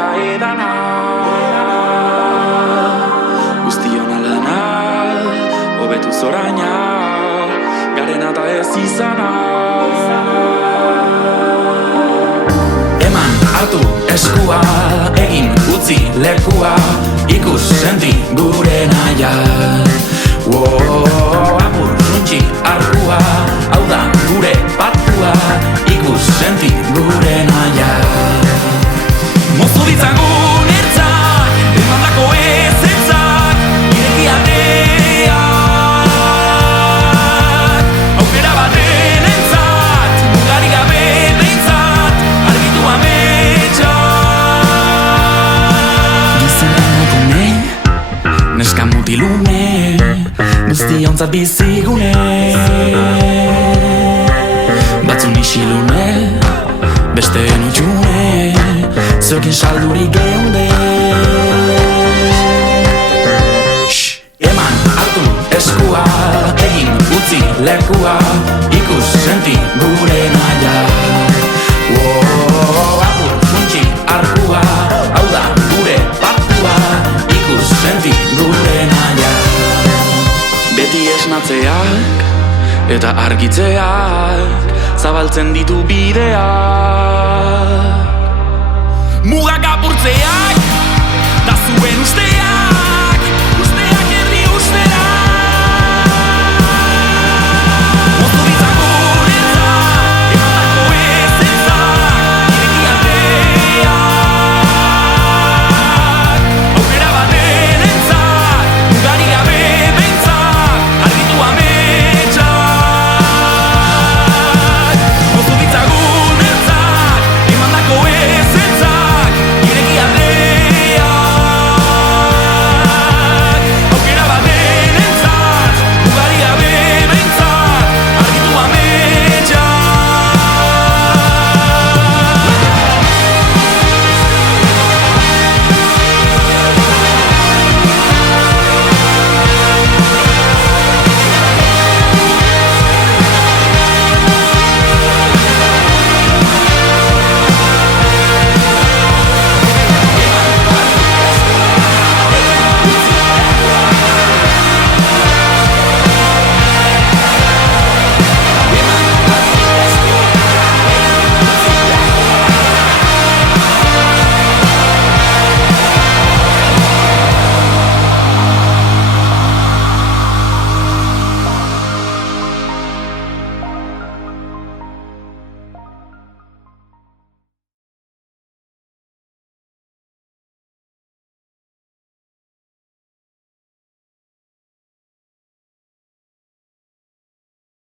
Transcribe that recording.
ja edana guztion alana hobetu zoraina garena eta ez izana eman hartu eskua egin utzi lekua ikus senti gure naia apur suntxi arkua hau da gure patua ikus senti gure naia mozu ditzagun ertzak emandako ezetzak ireki ateak aukera baten entzat mugari gabe behintzat argitu ametsak gizonakone neska mutilume guztiontzat bizigune batzun isilune besteen utxune zuekin saldurik geunde eman hartu eskua egin utzi lekua ikus senti gure naia apur suntxi arkua hau da gure patua ikus senti gure naia beti esnatzeak eta argitzeak zabaltzen ditu bideak mugak apurtzeak